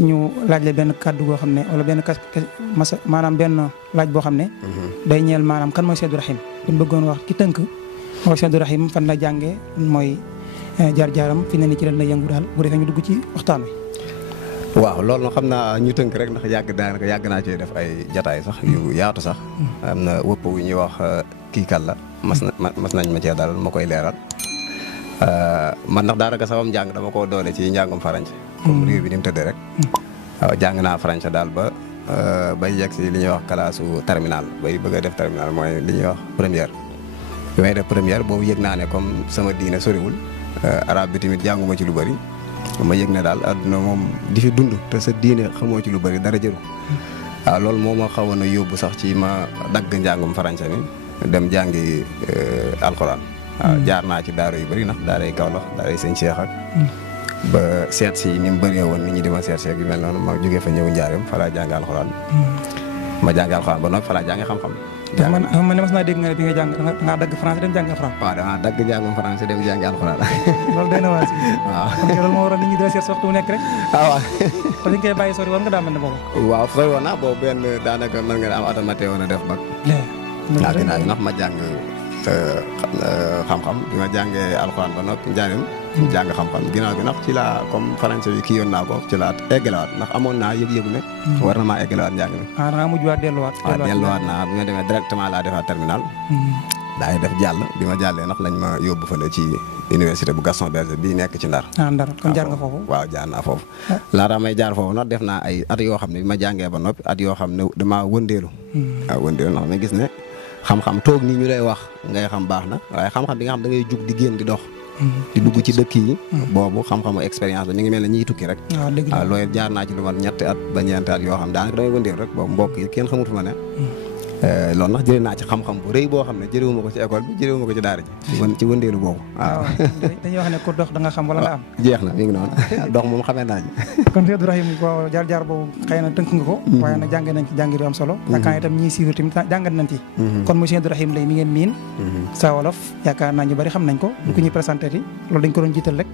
ñu laaj la benn kàddu goo xam ne wala benn maanaam benn laaj boo xam ne. day ñeel maanaam kan mooy Cheikh Abdou Rahim. bu ñu bëggoon wax ci tënk mooy Cheikh Abdou Rahim fan la jàngee mooy jaar-jaaram fi ne nii ci leen la yëngu daal bu defee ñu dugg ci waxtaan wi. waaw loolu nag xam naa ñu tënk rek ndax yàgg naa cee def ay jataay sax yu yaatu sax. am na wëpp wu ñuy wax kii kan la mas nañ ma cee dalal ma koy leeral. man ndax daanaka sama njàng dama koo doole ci njàngum Farañse. comme réew bi ni mu tëddee rek. waaw jàng naa Farañse daal ba bay yegg si li ñuy wax kalaasu terminal bay bëgg a def terminal mooy li ñuy wax première. bi may def première boobu yëg naa ne comme sama diine soriwul arabe bi tamit jànguma ci lu bëri. ma yëg ne daal àdduna moom di fi dund te sa diine xamoo ci lu bëri dara jëru waaw loolu moo ma xawoon a yóbbu sax ci ma dagg njàngum Farañse mi dem jàngi alxuraan. waaw jaar naa ci daara yu bëri ndax daaray Kaolack daaray Sëñ Cheikh ak ba seet si ni mu bëree woon nit ñi di ma seet seeg yu mel noonu ma jógee fa ñëw Njaareem fa laa jàngi alxuraan. ma jàngi alxuraan ba noppi fa laa jàngi xam-xam. man ne mas naa dégg nga ne bi nga jàng da ngaa dagg français dem jàngi alxuraan. waaw damaa dagg njàngum français dem jàngi alxuraan. loolu day na waa si. waaw loolu moo waral nit ñi di la seet waxtu bu nekk rek. waaw. te li nga koy bàyyi sori woon nga daa mel ne boobu. waaw sori woon naa boobu benn daanaka mën nga am automaté woon a def bac. waaw ginnaaw bi ndax ma jàng xam-xam bi ma jàngee alxuraan ba noppi Njaareem jàng xam-xam ginnaaw bi nag ci laa comme français yi kii yoon naa ko ci laa eggalewaat ndax amoon naa yëg-yëgu ne war na maa eggalewaat njàng mi. da ngaa mujj waat delluwaat. waaw delluwaat naa bi ma demee directement laa defaat terminal. daay def jàll bi ma jàllee nag lañ ma yóbbu fële ci université bu Gaston Berger bii nekk ci Ndar. Ndar kon jaar nga foofu. waaw jaar naa foofu. laata may jaar foofu nag def naa ay at yoo xam ne bi ma jàngee ba noppi at yoo xam ne damaa wëndeelu. waaw wëndeelu ndax ma gis ne xam-xam toog nii ñu lay wax ngay xam baax na waaye xam-xam bi nga xam da ngay jug di génn di dox. di dugg ci dëkk yi. boobu xam-xamu expérience la mi ngi mel ne ñiy tukki rek. waaw loolu jaar naa ci lu mat ñetti at ba ñeenti at yoo xam daanaka damay wëndeelu rek boobu mbokk yi kenn xamut ma ne. loolu nag jëlee naa ci xam-xam bu rëy boo xam ne jëlewuma ko ci école bi jëlewuma ko ci daara ji. ci wëndeelu boobu waaw. dañuy wax ne ku dox da nga xam wala nga am. jeex na mi ngi noonu dox moom xamee naa ji. kon Cheikh Abdou Rahim ko jaar-jaar boobu xëy na tënk nga ko. waaye nag jàng nañ ci jàngir yu am solo. yaakaar itam ñii suivre tamit jàngat nañ ci. kon mu Cheikh Abdou Rahim lay mi ngeen miin. sa wolof yaakaar naa ñu bari xam nañ ko. bu ko ñuy présenté ti loolu dañ ko doon jiital rek